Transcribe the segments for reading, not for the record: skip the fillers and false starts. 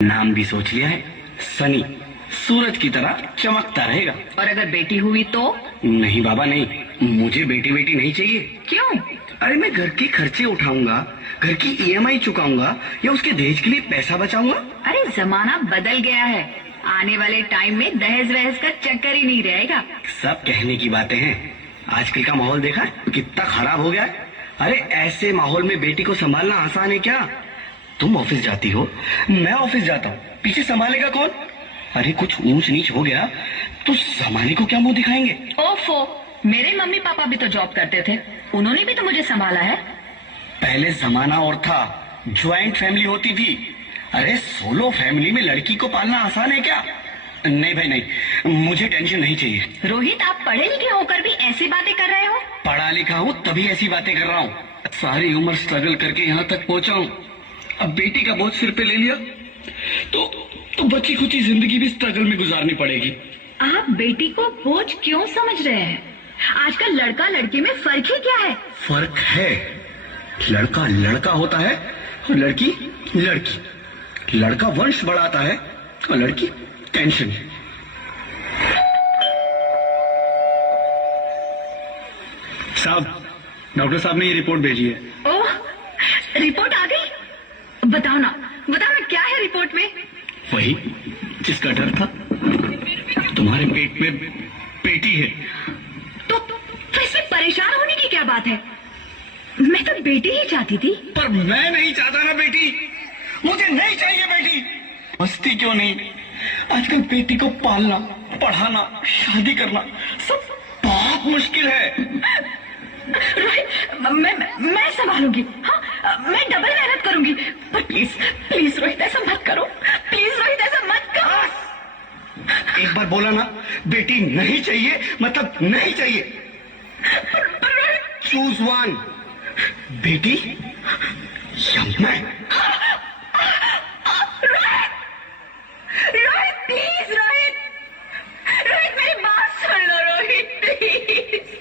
नाम भी सोच लिया है, सनी। सूरज की तरह चमकता रहेगा। और अगर बेटी हुई तो? नहीं बाबा नहीं, मुझे बेटी बेटी नहीं चाहिए। क्यों? अरे मैं घर के खर्चे उठाऊंगा, घर की ईएमआई चुकाऊंगा या उसके दहेज के लिए पैसा बचाऊंगा। अरे जमाना बदल गया है, आने वाले टाइम में दहेज वहेज का चक्कर ही नहीं रहेगा। सब कहने की बातें हैं, आजकल का माहौल देखा कितना खराब हो गया है। अरे ऐसे माहौल में बेटी को संभालना आसान है क्या? तुम ऑफिस जाती हो, मैं ऑफिस जाता हूँ, पीछे संभालेगा कौन? अरे कुछ ऊंच नीच हो गया तो जमाने को क्या मुंह दिखाएंगे? ओफो, मेरे मम्मी पापा भी तो जॉब करते थे, उन्होंने भी तो मुझे संभाला है। पहले जमाना और था, ज्वाइंट फैमिली होती थी। अरे सोलो फैमिली में लड़की को पालना आसान है क्या? नहीं भाई नहीं, मुझे टेंशन नहीं चाहिए। रोहित, आप पढ़े लिखे होकर भी ऐसी बातें कर रहे हो? पढ़ा लिखा हूँ तभी ऐसी बातें कर रहा हूँ। सारी उम्र स्ट्रगल करके यहाँ तक पहुँचा हूँ, अब बेटी का बोझ सिर पे ले लिया तो बची खुची जिंदगी भी स्ट्रगल में गुजारनी पड़ेगी। आप बेटी को बोझ क्यों समझ रहे हैं? आजकल लड़का लड़की में फर्क ही क्या है? फर्क है, लड़का लड़का होता है और लड़की लड़की। लड़का वंश बढ़ाता है और लड़की टेंशन। साहब, डॉक्टर साहब ने ये रिपोर्ट भेजी है। ओह, रिपोर्ट आ गई? बताओ ना क्या है रिपोर्ट में? वही जिसका डर था, तुम्हारे पेट में बेटी है। तो वैसे परेशान होने की क्या बात है? मैं तो बेटी ही चाहती थी। पर मैं नहीं चाहता ना बेटी, मुझे नहीं चाहिए बेटी। मस्ती क्यों नहीं, आजकल बेटी को पालना, पढ़ाना, शादी करना सब बहुत मुश्किल है। रोहित, मैं संभालूंगी। हाँ, मैं डबल मेहनत करूंगी। पर प्लीज रोहित, ऐसा मत करो। प्लीज रोहित, ऐसा मत करो। एक बार बोला ना, बेटी नहीं चाहिए मतलब नहीं चाहिए। चूज वन, बेटी या मैं। रोहित प्लीज, रोहित मेरी बात सुन लो। रोहित प्लीज,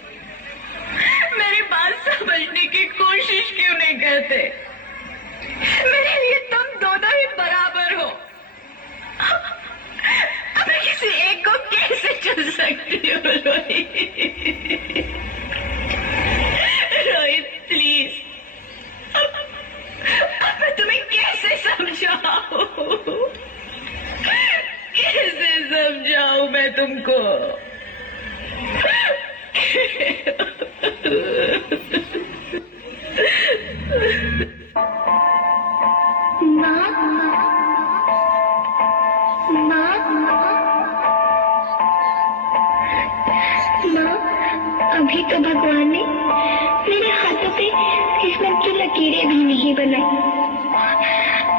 मेरी बात समझने की कोशिश क्यों नहीं करते? मेरे लिए तुम दोनों ही बराबर हो। अब मैं किसी एक को कैसे चुन सकती हूँ? रोहित प्लीज, अब मैं तुम्हें कैसे समझाऊं? कैसे समझाऊं मैं तुमको? अभी तो भगवान ने मेरे हाथों पे किस्मत की लकीरें भी नहीं बनाई,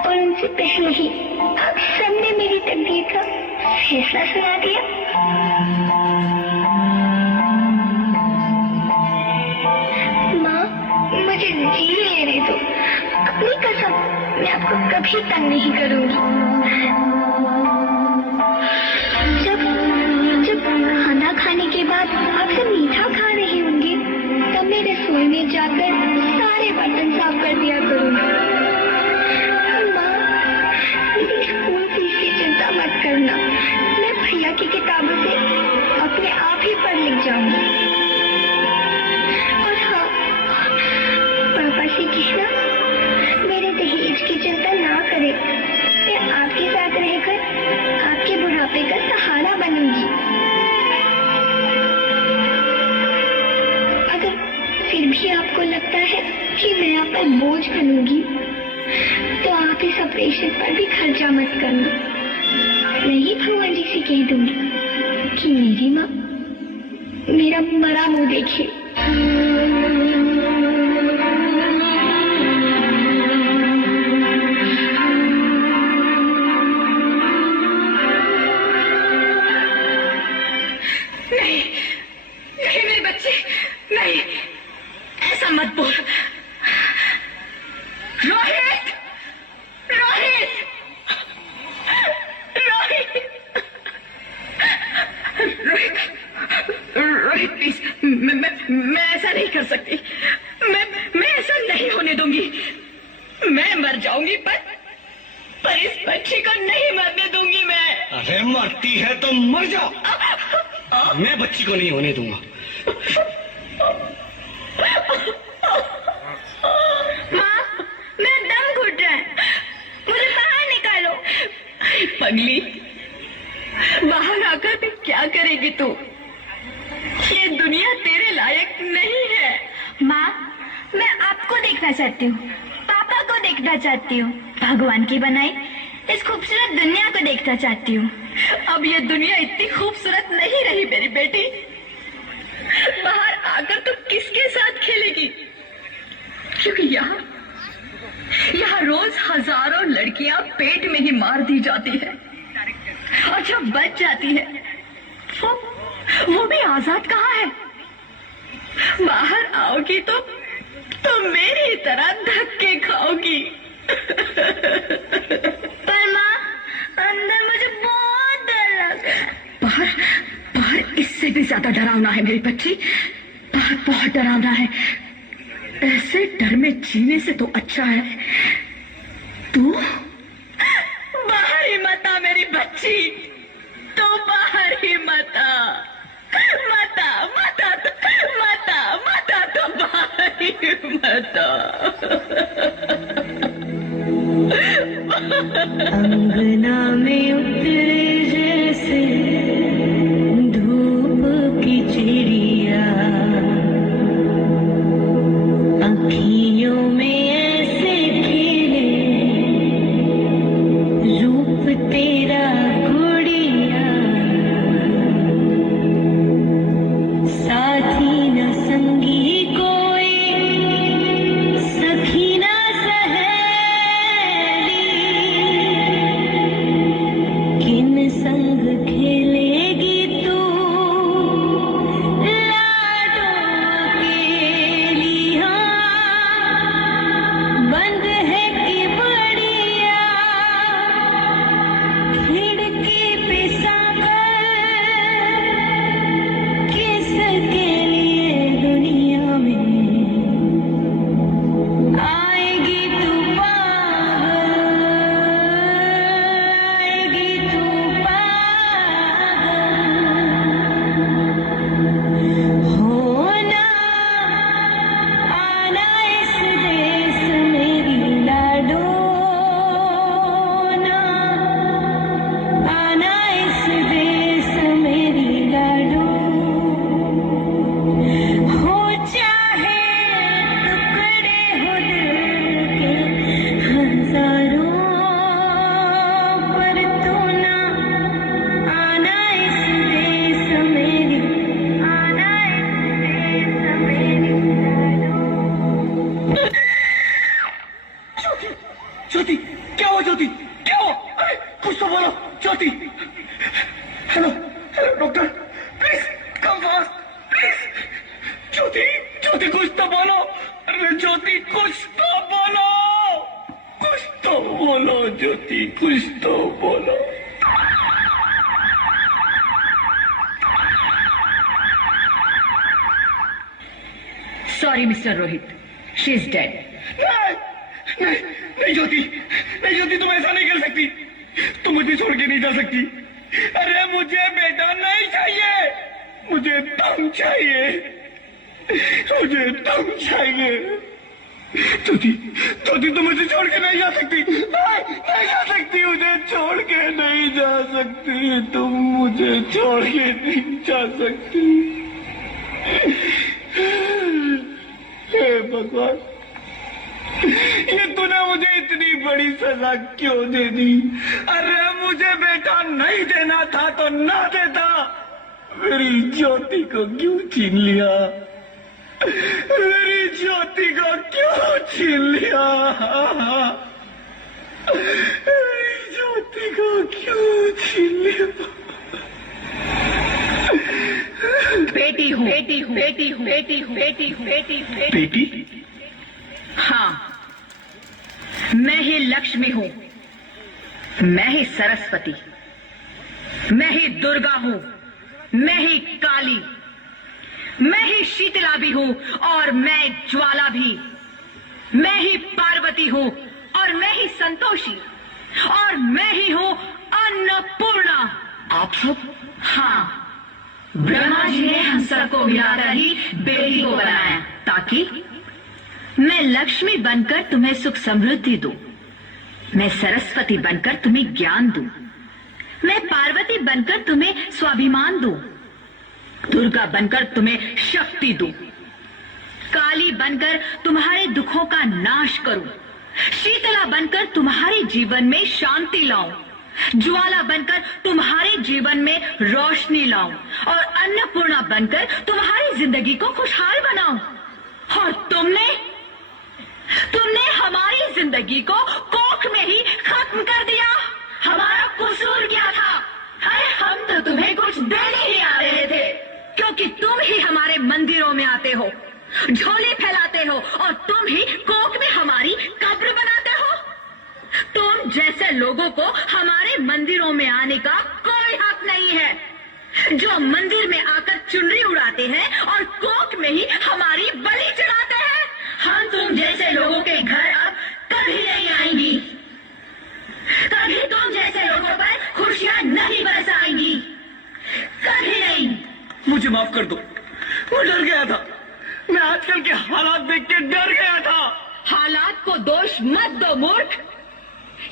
और उनसे पहले ही आप सबने मेरी तकदीर का फैसला सुना दिया। माँ, मुझे जी लेने दो। अपनी कसम, मैं आपको कभी तंग नहीं करूंगी। जब खाना खाने के बाद आपसे मीठा खा रही होंगी, तब मैं रसोई में जाकर सारे बर्तन साफ कर दिया करूंगी। माँ, मेरी स्कूल फीस की चिंता मत करना, मैं भैया की किताबों से अपने आप ही पढ़ लिख जाऊंगी। और हाँ, पापा से कहना मेरे दहेज की चिंता ना करे, मैं आपके साथ रहकर आपके बुढ़ापे का सहारा बनूंगी। अगर फिर भी आपको लगता है कि मैं आप पर बोझ बनूंगी, तो आप इस ऑपरेशन पर भी खर्चा मत करना। मैं ही भगवान जी से कह दूंगी कि मेरी माँ मेरा मरा मुंह देखे। नहीं मेरे बच्चे, नहीं, ऐसा मत बोल। रोहित, रोहित, रोहित, रोहित, रोहित प्लीज, मैं ऐसा नहीं कर सकती। मैं ऐसा नहीं होने दूंगी। मैं मर जाऊंगी पर इस बच्चे को नहीं अरे मरती है तो मर जाओ, मैं बच्ची को नहीं होने दूंगा। माँ, मेरा दम घुट रहा है, मुझे बाहर निकालो। पगली, बाहर आकर भी क्या करेगी तू? ये दुनिया तेरे लायक नहीं है। माँ, मैं आपको देखना चाहती हूँ, पापा को देखना चाहती हूँ, भगवान की बनाई इस खूबसूरत दुनिया को देखना चाहती हूँ। अब ये दुनिया इतनी खूबसूरत नहीं रही मेरी बेटी। बाहर आकर तो किसके साथ खेलेगी? क्योंकि यहाँ रोज हजारों लड़कियां पेट में ही मार दी जाती है, और जब बच जाती है वो भी आजाद कहाँ है? बाहर आओगी तो मेरी तरह धक्के खाओगी। पर माँ, अंदर मुझे बहुत डर लग रहा है। बाहर इससे भी ज्यादा डरावना है मेरी बच्ची, बाहर बहुत डरावना है। ऐसे डर में जीने से तो अच्छा है तू बाहर ही मत आ मेरी बच्ची, तो बाहर ही मत आ, तो बाहर ही मत आ। अंगना में उतरे जैसे धूप की चिड़िया, अखियों में ऐसे खिले रूप तेरा गुड़िया, साथी न संगी कोई, सखी न किन संग खेलेगी तू लाडो अकेलिया, बंद है कि बढ़िया खिड़की पे सांकर, किसके लिए दुनिया में आएगी तू पागल, आएगी तू होना आना इस देश मेरी लाडो, ना आना इस देश मेरी लाडो, हो चाहे टुकड़े हो दिल के हजारों, पर तू ना आना इस देश मेरी, आना इस देश मेरी लाडो। ज्योति, क्या हुआ ज्योति, क्या हुआ? अरे कुछ तो बोलो Jyoti. Hello doctor, please come fast please. Jyoti कुछ तो बोलो। अरे ज्योति कुछ तो बोलो, ज्योति कुछ तो बोलो। Sorry mister Rohit, she is dead. नहीं ज्योति, तुम ऐसा नहीं कर सकती, तुम मुझे छोड़ के नहीं जा सकती। अरे मुझे बेटा नहीं चाहिए, मुझे दम चाहिए, ज्योति तुम मुझे छोड़ के नहीं जा सकती, नहीं जा सकती, मुझे छोड़ के नहीं जा सकती, तुम मुझे छोड़ के नहीं जा सकती। हे भगवान, ये तूने मुझे इतनी बड़ी सजा क्यों दे दी? अरे मुझे बेटा नहीं देना था तो ना देता, मेरी ज्योति को क्यों छीन लिया? मेरी ज्योति को क्यों छीन लिया? मेरी ज्योति को क्यों छीन लिया? बेटी? हाँ, मैं ही लक्ष्मी हूँ, मैं ही सरस्वती, मैं ही दुर्गा हूँ, मैं ही काली, मैं ही शीतला भी हूँ और मैं ज्वाला भी, मैं ही पार्वती हूँ और मैं ही संतोषी, और मैं ही हूँ अन्नपूर्णा। आप सब? हाँ, ब्रह्मा जी ने हम सबको मिलाकर ही बेटी को बनाया ताकि मैं लक्ष्मी बनकर तुम्हें सुख समृद्धि दूं, मैं सरस्वती बनकर तुम्हें ज्ञान दूं, मैं पार्वती बनकर तुम्हें स्वाभिमान दूं, दुर्गा बनकर तुम्हें शक्ति दूं, काली बनकर तुम्हारे दुखों का नाश करूं, शीतला बनकर तुम्हारे जीवन में शांति लाऊं, ज्वाला बनकर तुम्हारे जीवन में रोशनी लाऊं और अन्नपूर्णा बनकर तुम्हारी जिंदगी को खुशहाल बनाऊं। और तुमने हमारी जिंदगी को कोख में ही खत्म कर दिया। हमारा कसूर क्या था? अरे हम तो तुम्हें कुछ देने ही आ रहे थे, क्योंकि तुम ही हमारे मंदिरों में आते हो, झोले फैलाते हो और तुम ही कोख में हमारी कब्र बनाते हो। तुम जैसे लोगों को हमारे मंदिरों में आने का कोई हक नहीं है, जो मंदिर में आकर चुनरी उड़ाते हैं और कोख में ही हमारी बलि चढ़ाते हैं। हम तुम जैसे लोगों के घर अब कभी नहीं आएंगी, कभी तुम जैसे लोगों पर खुशियां नहीं बरसाएंगी, कभी नहीं। मुझे माफ कर दो, मैं डर गया था। मैं आजकल के हालात देख के डर गया था। हालात को दोष मत दो मूर्ख,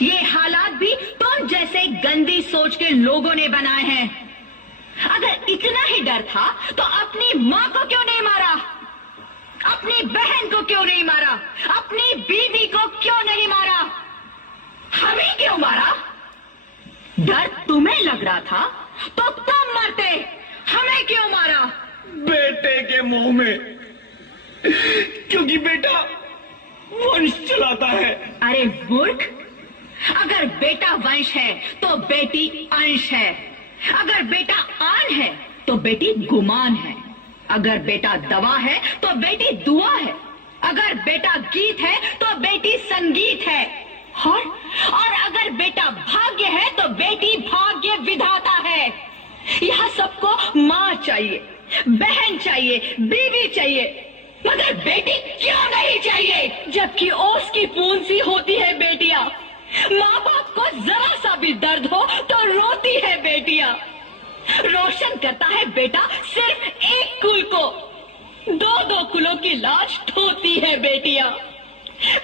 ये हालात भी तुम जैसे गंदी सोच के लोगों ने बनाए हैं। अगर इतना ही डर था तो अपनी माँ को क्यों नहीं मारा, अपनी बहन को क्यों नहीं मारा, अपनी बीवी को क्यों नहीं मारा, हमें क्यों मारा? डर तुम्हें लग रहा था तो तुम मरते, हमें क्यों मारा? बेटे के मुंह में, क्योंकि बेटा वंश चलाता है। अरे मूर्ख, अगर बेटा वंश है तो बेटी अंश है, अगर बेटा आन है तो बेटी गुमान है, अगर बेटा दवा है तो बेटी दुआ है, अगर बेटा गीत है तो बेटी संगीत है, और अगर बेटा भाग्य है तो बेटी भाग्य विधाता है। यहाँ सबको माँ चाहिए, बहन चाहिए, बीवी चाहिए, मगर बेटी क्यों नहीं चाहिए? जबकि ओस की पूंछ सी होती है बेटियां, माँ बाप को जरा सा भी दर्द हो तो रोती है बेटियां, रोशन करता है बेटा सिर्फ एक कुल को, दो दो कुलों की लाज ढोती है बेटियां।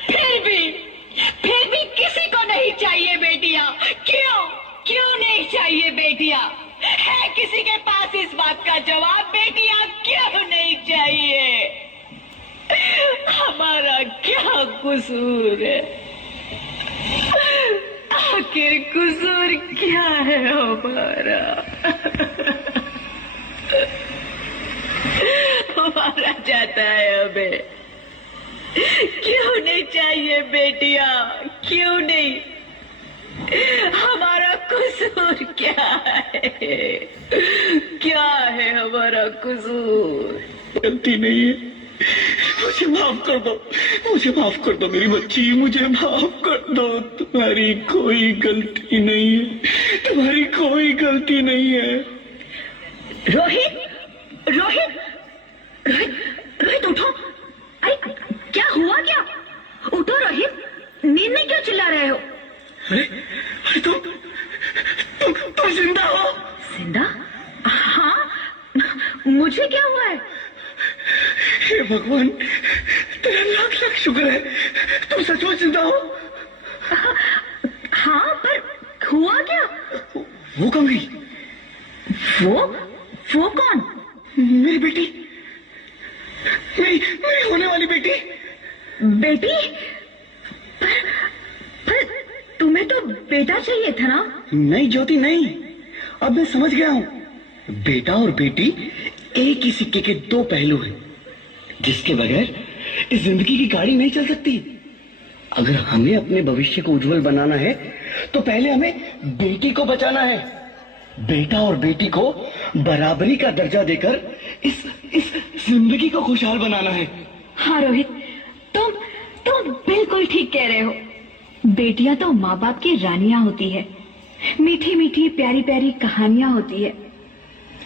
फिर भी किसी को नहीं चाहिए बेटियां। क्यों नहीं चाहिए बेटियां? है किसी के पास इस बात का जवाब? बेटियां क्यों नहीं चाहिए? हमारा क्या कसूर है? आखिर कसूर क्या है हमारा? मारा जाता है हमें। क्यों नहीं चाहिए बेटियां? क्यों नहीं? हमारा कसूर क्या है? क्या है हमारा कसूर? गलती नहीं है, मुझे माफ कर दो, मुझे माफ कर दो मेरी बच्ची, मुझे माफ कर दो। तुम्हारी कोई गलती नहीं है, तुम्हारी कोई गलती नहीं है। रोहित, रोहित, रोहित, रोहित उठो। अरे क्या हुआ? क्या? उठो रोहित, नींद में क्यों चिल्ला रहे हो? अरे तुम जिंदा हो? जिंदा? हाँ, मुझे क्या हुआ है? हे भगवान, तेरा लाख लाख शुक्र है, तुम सचमुच जिंदा हो। हाँ, पर हुआ क्या? वो कौन गई? वो कौन? मेरी बेटी, मेरी होने वाली बेटी। बेटी? पर तुम्हें तो बेटा चाहिए था ना? नहीं ज्योति नहीं, अब मैं समझ गया हूँ। बेटा और बेटी एक ही सिक्के के दो पहलू हैं, जिसके बगैर इस जिंदगी की गाड़ी नहीं चल सकती। अगर हमें अपने भविष्य को उज्जवल बनाना है तो पहले हमें बेटी को बचाना है। बेटा और बेटी को बराबरी का दर्जा देकर इस जिंदगी को खुशहाल बनाना है। हाँ रोहित, तुम बिल्कुल ठीक कह रहे हो। बेटियां तो माँ बाप की रानियां होती है, मीठी मीठी प्यारी प्यारी कहानियां होती है।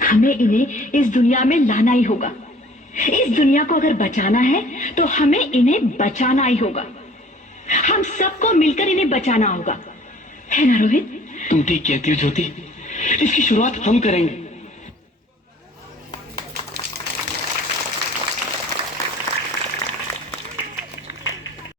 हमें इन्हें इस दुनिया में लाना ही होगा। इस दुनिया को अगर बचाना है तो हमें इन्हें बचाना ही होगा। हम सबको मिलकर इन्हें बचाना होगा, है ना रोहित? तुम ठीक कहती हो ज्योति, इसकी शुरुआत हम करेंगे।